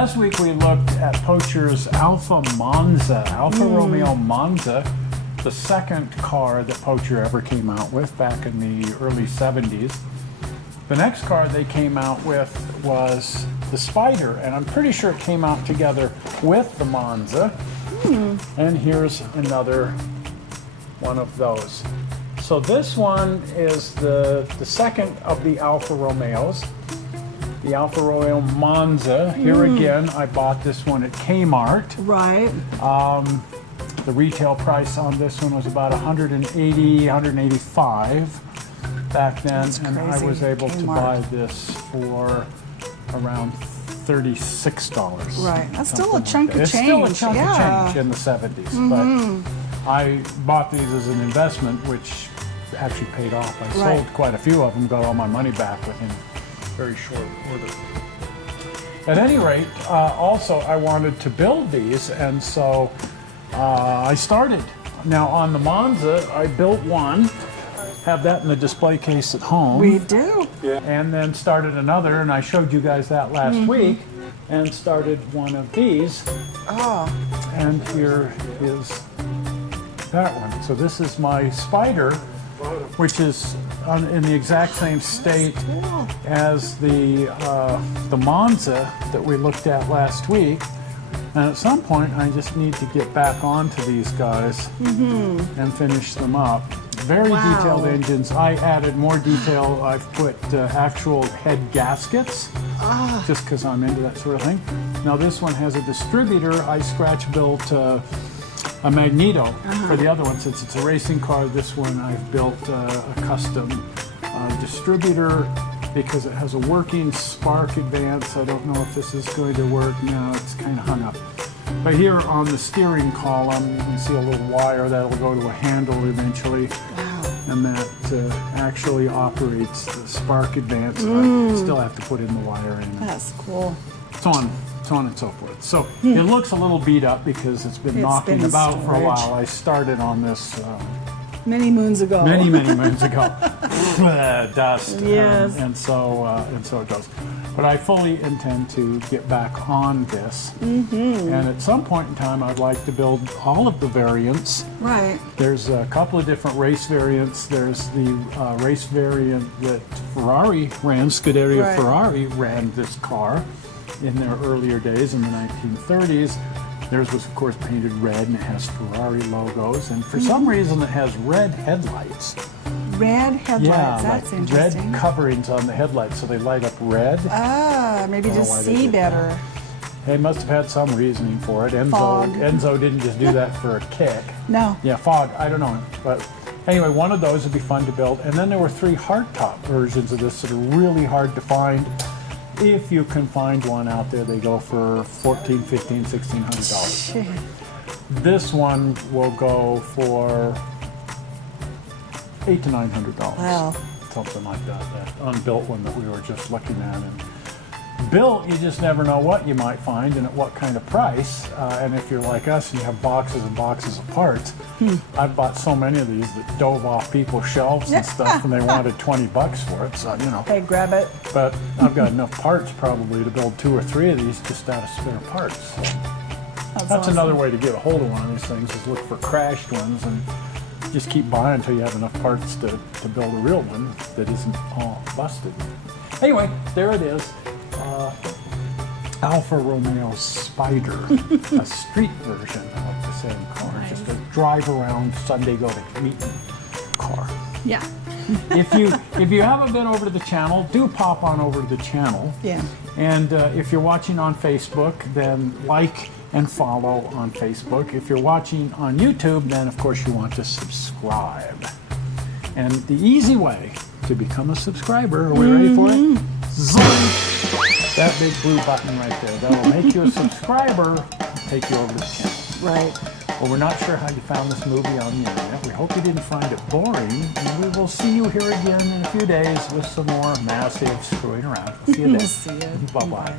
Last week we looked at Pocher's Alfa Romeo Monza, the second car that Pocher ever came out with back in the early 70s. The next car they came out with was the Spider, and I'm pretty sure it came out together with the Monza. And here's another one of those. So this one is the second of the Alfa Romeos. The Alfa Romeo Monza. Here again, I bought this one at Kmart. Right. The retail price on this one was about $180, $185 back then. That's and crazy. I was able to Kmart. buy this for around $36. Right. That's still a something chunk like that. of change. It's still a chunk Yeah. of change in the 70s. But I bought these as an investment, which actually paid off. I sold quite a few of them, got all my money back within very short order. At any rate, also I wanted to build these, and so I started. Now on the Monza, I built one, have that in the display case at home. We do. And then started another, and I showed you guys that last week, and started one of these. Oh. And here is that one. So this is my Spider, which is in the exact same state as the Monza that we looked at last week. And at some point, I just need to get back onto these guys and finish them up. Very detailed engines. I added more detail. I've put actual head gaskets, just because I'm into that sort of thing. Now this one has a distributor. I scratch built a magneto for the other one. Since it's a racing car, this one I've built a custom distributor because it has a working spark advance. I don't know if this is going to work. No, it's kind of hung up. But here on the steering column, you can see a little wire that'll go to a handle eventually. And that actually operates the spark advance. I still have to put in the wire in. That's cool. So on and so forth. So it looks a little beat up because it's been knocking about for a while. I started on this many moons ago. many moons ago. Dust. Yes. And so it goes. But I fully intend to get back on this. And at some point in time, I'd like to build all of the variants. Right. There's a couple of different race variants. There's the race variant that Ferrari ran, Scuderia Ferrari ran this car in their earlier days in the 1930s. Theirs was, of course, painted red, and it has Ferrari logos. And for some reason, it has red headlights. Red headlights. Yeah, That's like interesting. red coverings on the headlights, so they light up red. Maybe Don't know just why they see did that. better. They must have had some reasoning for it. Fog. Enzo didn't just do that for a kick. No. Yeah, fog. I don't know. But anyway, one of those would be fun to build. And then there were 3 hardtop versions of this that are really hard to find. If you can find one out there, they go for $1,400, $1,500, $1,600. This one will go for $800 to $900. Wow. Something like that. That unbuilt one that we were just looking at. And built, you just never know what you might find and at what kind of price. And if you're like us and you have boxes and boxes of parts, I've bought so many of these that dove off people's shelves and stuff, and they wanted $20 for it. So, you know. Hey, grab it. But I've got enough parts probably to build 2 or 3 of these just out of spare parts. So that's awesome. another way to get a hold of one of these things, is look for crashed ones and just keep buying until you have enough parts to build a real one that isn't all busted. Anyway, there it is. Alfa Romeo Spider, a street version of the same car. Just a drive around Sunday go to meeting car. Yeah. If you haven't been over to the channel, do pop on over to the channel. Yeah. And if you're watching on Facebook, then like and follow on Facebook. If you're watching on YouTube, then of course you want to subscribe. And the easy way to become a subscriber, are we ready for it? Zoom! That big blue button right there. That'll make you a subscriber and take you over to the channel. Right. Well, we're not sure how you found this movie on the internet. We hope you didn't find it boring. And we will see you here again in a few days with some more massive screwing around. See you then. See ya. Bye-bye.